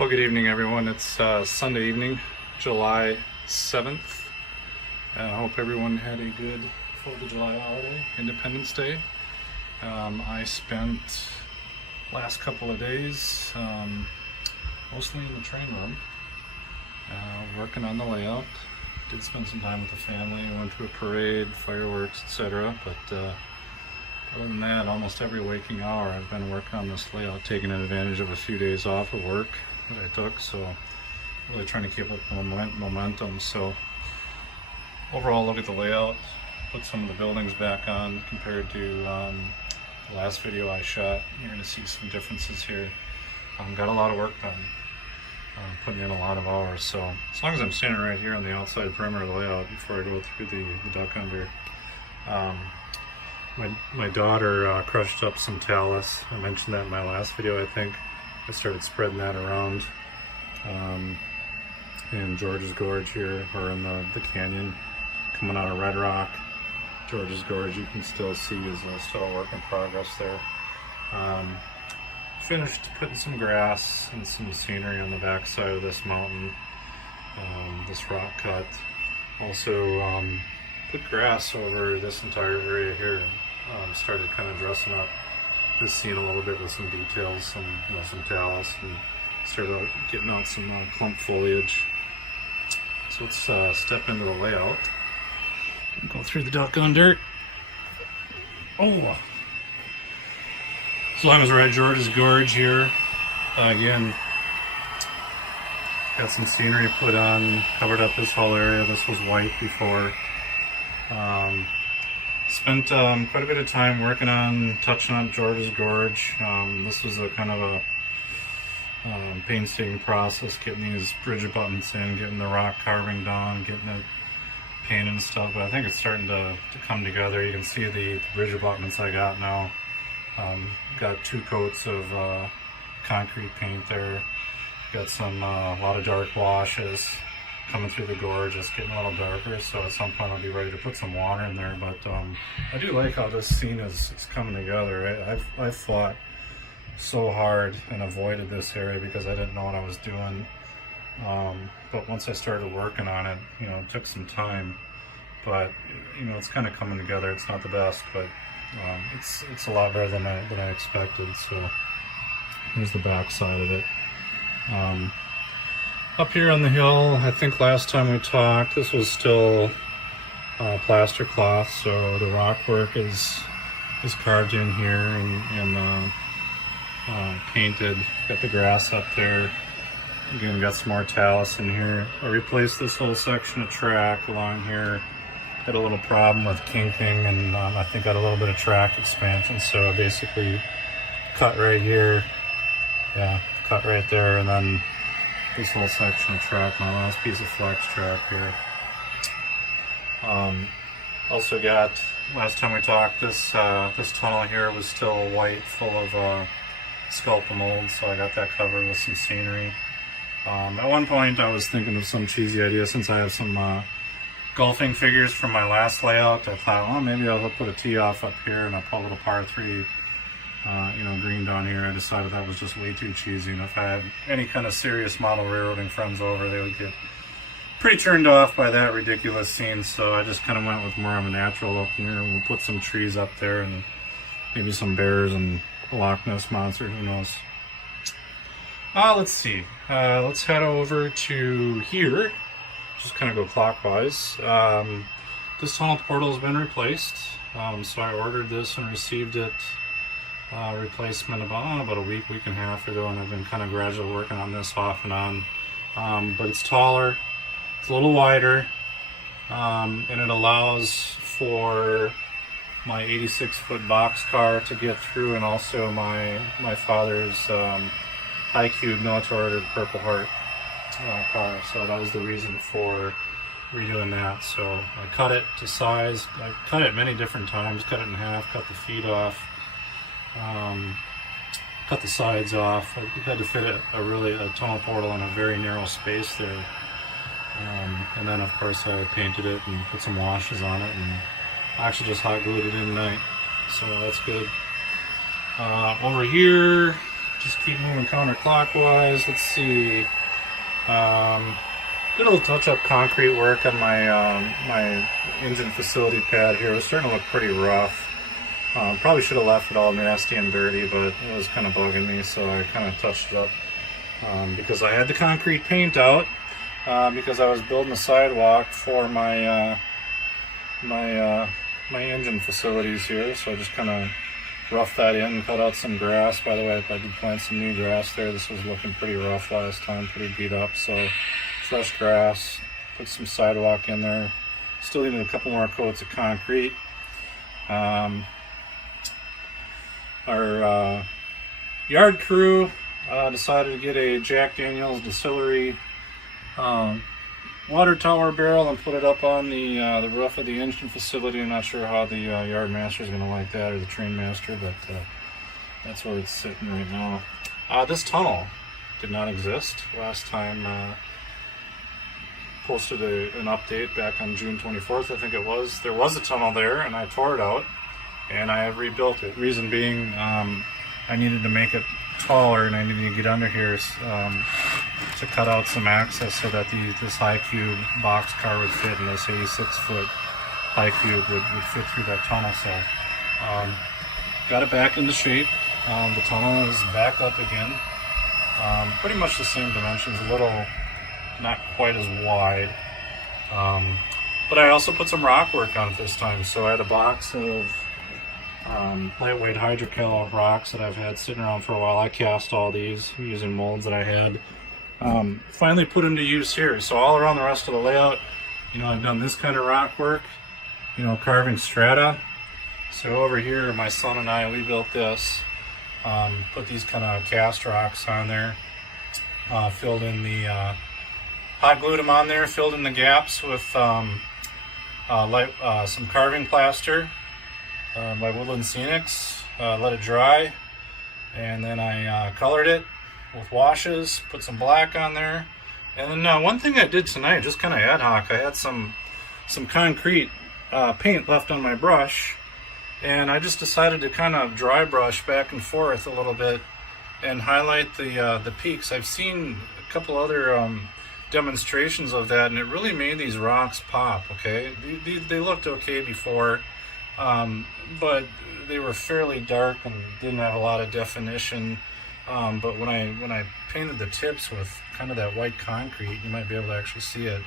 Well, good evening, everyone. It's Sunday evening, July 7th. I hope everyone had a good 4th of July holiday, Independence Day. I spent last couple of days mostly in the train room, working on the layout. Did spend some time with the family, went to a parade, fireworks, etc. But other than that, almost every waking hour I've been working on this layout, taking advantage of a few days off of work that I took, so really trying to keep up the momentum. So overall, look at the layout, put some of the buildings back on compared to the last video I shot. You're going to see some differences here. Got a lot of work done, putting in a lot of hours. So as long as I'm standing right here on the outside perimeter of the layout before I go through the duck under, my daughter crushed up some talus. I mentioned that in my last video, I think. I started spreading that around in George's Gorge here, or in the canyon coming out of Red Rock. George's Gorge, you can still see is still a work in progress there. Finished putting some grass and some scenery on the back side of this mountain, this rock cut. Also put grass over this entire area here. Started kind of dressing up this scene a little bit with some details, some talus, and started getting out some clump foliage. So let's step into the layout. Go through the duck under. Oh! As long as we're at George's Gorge here, again, got some scenery put on, covered up this whole area. This was white before. Spent quite a bit of time working on touching up George's Gorge. This was a kind of a painstaking process, getting these bridge abutments in, getting the rock carving done, getting it painted and stuff, but I think it's starting to come together. You can see the bridge abutments I got now. Got 2 coats of concrete paint there. Got some a lot of dark washes coming through the gorge. It's getting a little darker, so at some point I'll be ready to put some water in there. But I do like how this scene is coming together. I fought so hard and avoided this area because I didn't know what I was doing. But once I started working on it, it took some time. But it's kind of coming together. It's not the best, but it's a lot better than I expected. So here's the back side of it. Up here on the hill, I think last time we talked, this was still plaster cloth, so the rock work is carved in here and painted. Got the grass up there. Again, got some more talus in here. I replaced this whole section of track along here. Had a little problem with kinking, and I think got a little bit of track expansion, so I basically cut right here. Yeah, cut right there, and then this whole section of track, my last piece of flex track here. Also got, last time we talked, this tunnel here was still white, full of sculpted molds, so I got that covered with some scenery. At one point I was thinking of some cheesy idea, since I have some golfing figures from my last layout. I thought, well, maybe I'll put a tee off up here and I'll put a little par 3 green down here. I decided that was just way too cheesy, and if I had any kind of serious model railroading friends over, they would get pretty turned off by that ridiculous scene. So I just kind of went with more of a natural look here. We'll put some trees up there and maybe some bears and a Loch Ness monster, who knows. Let's see. Let's head over to here. Just kind of go clockwise. This tunnel portal has been replaced. So I ordered this and received it replacement about a week and a half ago, and I've been kind of gradually working on this off and on. But it's taller, it's a little wider, and it allows for my 86-foot box car to get through, and also my father's high-cube military Purple Heart car. So that was the reason for redoing that. So I cut it to size. I cut it many different times, cut it in half, cut the feet off, cut the sides off. I had to fit a tunnel portal in a very narrow space there. And then of course I painted it and put some washes on it, and I actually just hot glued it in tonight, so that's good. Over here just keep moving counterclockwise. Let's see. Did a little touch-up concrete work on my my engine facility pad here. It was starting to look pretty rough. Probably should have left it all nasty and dirty, but it was kind of bugging me, so I kind of touched it up because I had the concrete paint out because I was building a sidewalk for my my engine facilities here. So I just kind of roughed that in and cut out some grass. By the way, I did plant some new grass there. This was looking pretty rough last time, pretty beat up. So fresh grass, put some sidewalk in there. Still needed a couple more coats of concrete. Our yard crew decided to get a Jack Daniel's Distillery water tower barrel and put it up on the roof of the engine facility. I'm not sure how the yard master is going to like that, or the train master, but that's where it's sitting right now. This tunnel did not exist last time. Posted an update back on June 24th, I think it was. There was a tunnel there, and I tore it out, and I have rebuilt it. Reason being, I needed to make it taller, and I needed to get under here to cut out some access so that this high cube box car would fit, and this 86-foot high cube would fit through that tunnel. So got it back into shape. The tunnel is back up again. Pretty much the same dimensions, a little not quite as wide. But I also put some rock work on it this time. So I had a box of lightweight hydrocal rocks that I've had sitting around for a while. I cast all these using molds that I had. Finally put them to use here. So all around the rest of the layout, you know, I've done this kind of rock work, you know, carving strata. So over here, my son and I, we built this, put these kind of cast rocks on there, filled in the, hot glued them on there, filled in the gaps with some carving plaster by Woodland Scenics, let it dry, and then I colored it with washes, put some black on there. And then one thing I did tonight, just kind of ad hoc, I had some concrete paint left on my brush, and I just decided to kind of dry brush back and forth a little bit and highlight the peaks. I've seen a couple other demonstrations of that, and it really made these rocks pop. Okay, they looked okay before, but they were fairly dark and didn't have a lot of definition. But when I painted the tips with kind of that white concrete, you might be able to actually see it.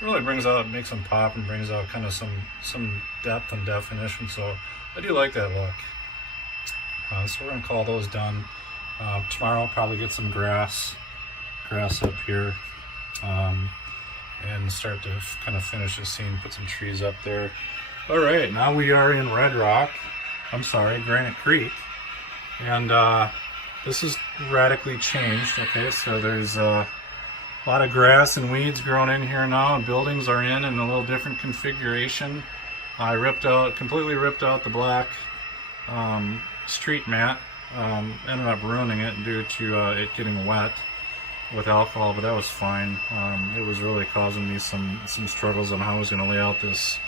It really brings out, makes them pop, and brings out kind of some depth and definition. So I do like that look. So we're gonna call those done. Tomorrow I'll probably get some grass up here, and start to kind of finish the scene, put some trees up there. All right, now we are in Granite Creek, and this is radically changed. Okay, so there's a lot of grass and weeds growing in here now, and buildings are in a little different configuration. I completely ripped out the black street mat. Ended up ruining it due to it getting wet with alcohol, but that was fine. It was really causing me some struggles on how I was going to lay out this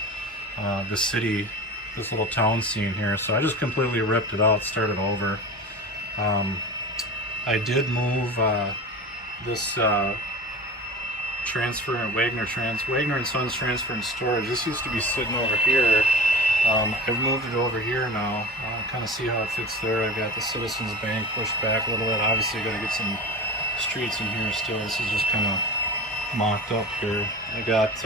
city, this little town scene here. So I just completely ripped it out, started over. I did move this transfer and Wagner and Sons Transfer and Storage. This used to be sitting over here. I've moved it over here now. Kind of see how it fits there. I've got the Citizens Bank pushed back a little bit. Obviously, got to get some streets in here still. This is just kind of mocked up here. I got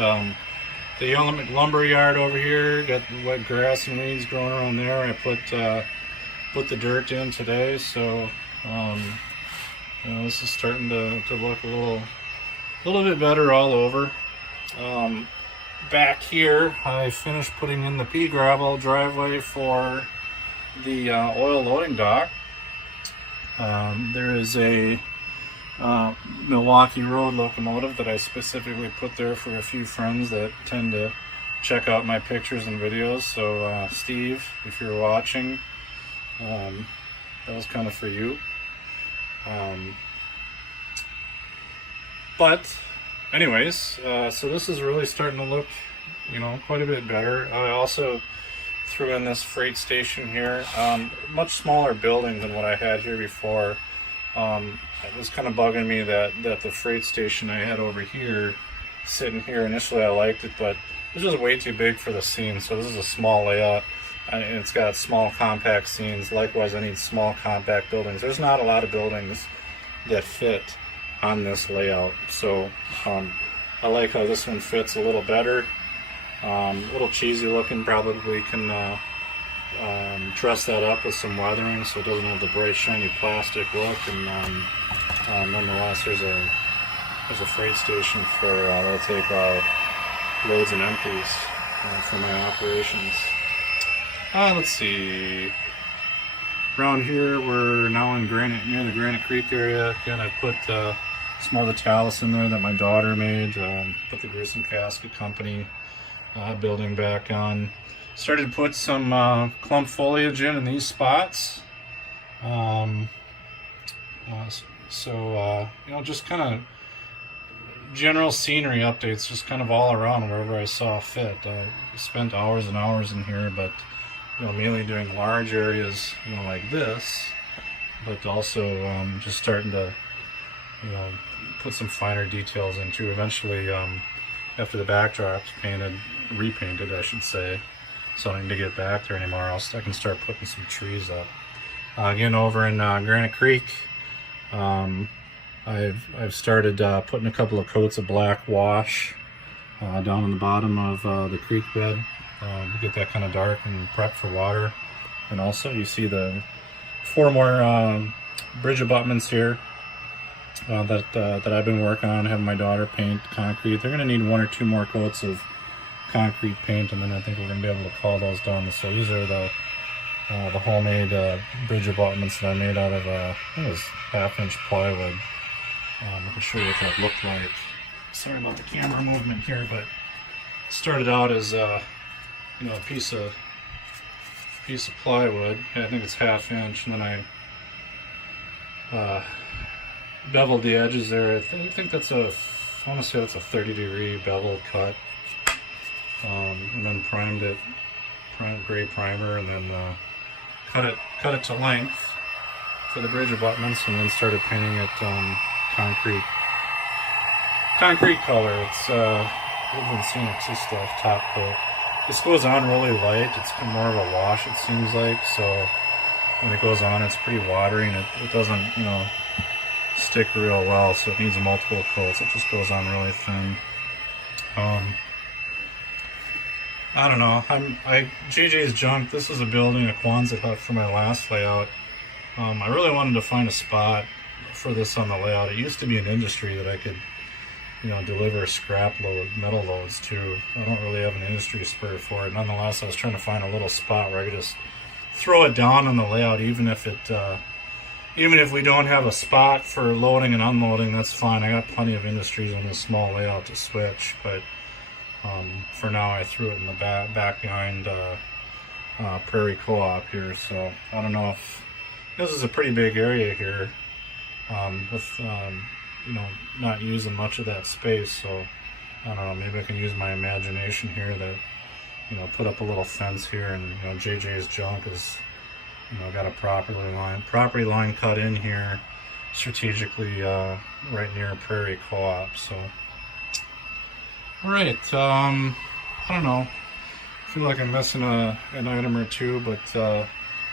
the Young lumber yard over here. Got wet grass and weeds growing around there. I put the dirt in today, so you know, this is starting to look a little bit better all over. Back here, I finished putting in the pea gravel driveway for the oil loading dock. There is a Milwaukee Road locomotive that I specifically put there for a few friends that tend to check out my pictures and videos. So Steve, if you're watching, that was kind of for you. But anyways, so this is really starting to look, you know, quite a bit better. I also threw in this freight station here. Much smaller building than what I had here before. It was kind of bugging me that the freight station I had over here, sitting here, initially I liked it, but this was way too big for the scene. So this is a small layout, and it's got small compact scenes. Likewise, I need small compact buildings. There's not a lot of buildings that fit on this layout, so I like how this one fits a little better. A little cheesy looking, probably can dress that up with some weathering so it doesn't have the bright shiny plastic look. And nonetheless, there's a freight station for that'll take loads and empties for my operations. Let's see. Around here, we're now in near the Granite Creek area. Again, I put some other talus in there that my daughter made. Put the Grissom Casket Company building back on. Started to put some clump foliage in these spots. Just kind of general scenery updates, just kind of all around wherever I saw fit. I spent hours and hours in here, but mainly doing large areas, like this, but also just starting to, put some finer details into. Eventually, after the backdrop's repainted, I should say, so I don't need to get back there anymore. I can start putting some trees up. Again, over in Granite Creek, I've started putting a couple of coats of black wash down on the bottom of the creek bed. Get that kind of dark and prep for water. And also, you see the 4 more bridge abutments here that I've been working on, having my daughter paint concrete. They're going to need 1 or 2 more coats of concrete paint, and then I think we're going to be able to call those done. So these are the homemade bridge abutments that I made out of I think it was 1/2-inch plywood. I can show you what that looked like. Sorry about the camera movement here, but it started out as a piece of plywood. I think it's 1/2 inch, and then I beveled the edges there. I think that's I want to say that's a 30-degree bevel cut, and then primed it, gray primer, and then cut it to length for the bridge abutments, and then started painting it concrete color. It's Woodland Scenic, just a top coat. This goes on really light. It's more of a wash, it seems like. So when it goes on, it's pretty watery, and it doesn't, stick real well. So it needs multiple coats. It just goes on really thin. I don't know. JJ's Junk. This is a building, a Quonset hut for my last layout. I really wanted to find a spot for this on the layout. It used to be an industry that I could, deliver metal loads to. I don't really have an industry spur for it. Nonetheless, I was trying to find a little spot where I could just throw it down on the layout, even if we don't have a spot for loading and unloading. That's fine. I got plenty of industries on this small layout to switch, but for now I threw it in the back behind Prairie Co-op here. So I don't know if this is a pretty big area here, with not using much of that space. So I don't know, maybe I can use my imagination here that put up a little fence here, and JJ's Junk is got a property line cut in here strategically right near Prairie Co-op. So alright, I don't know, I feel like I'm missing an item or two, but I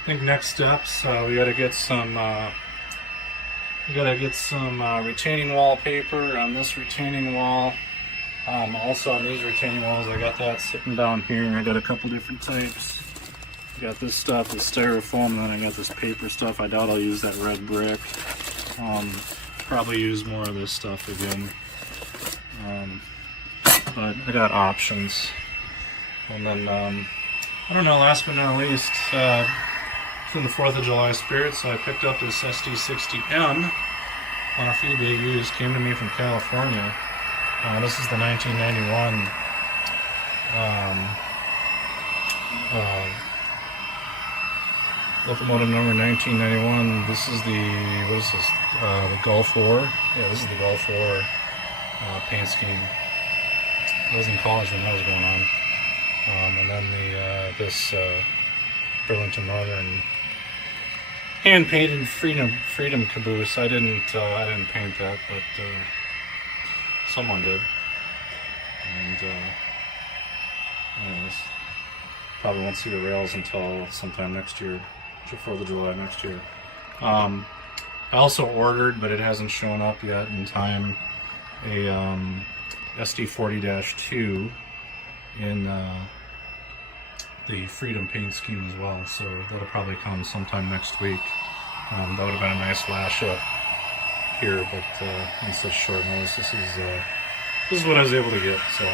think next steps, we got to get some retaining wall paper on this retaining wall. Also on these retaining walls, I got that sitting down here. I got a couple different types. I got this stuff, the styrofoam, and then I got this paper stuff. I doubt I'll use that red brick. Probably use more of this stuff again. But I got options. And then, I don't know, last but not least, for the 4th of July spirit, so I picked up this SD60M off eBay used. Came to me from California. This is the 1991 locomotive number 1991. This is what is this? The Gulf War. Yeah, this is the Gulf War paint scheme. I was in college when that was going on. And then this Burlington Northern hand painted Freedom caboose. I didn't paint that, but someone did. And anyways, probably won't see the rails until sometime next year, 4th of July next year. I also ordered, but it hasn't shown up yet in time, a SD40-2 in the Freedom paint scheme as well, so that'll probably come sometime next week. That would have been a nice lash up here, but on such short notice, this is what I was able to get. So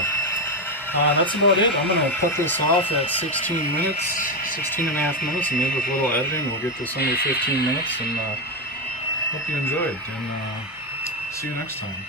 that's about it. I'm going to cut this off at 16 minutes, 16 and a half minutes, and maybe with a little editing we'll get this under 15 minutes, and hope you enjoyed, and see you next time.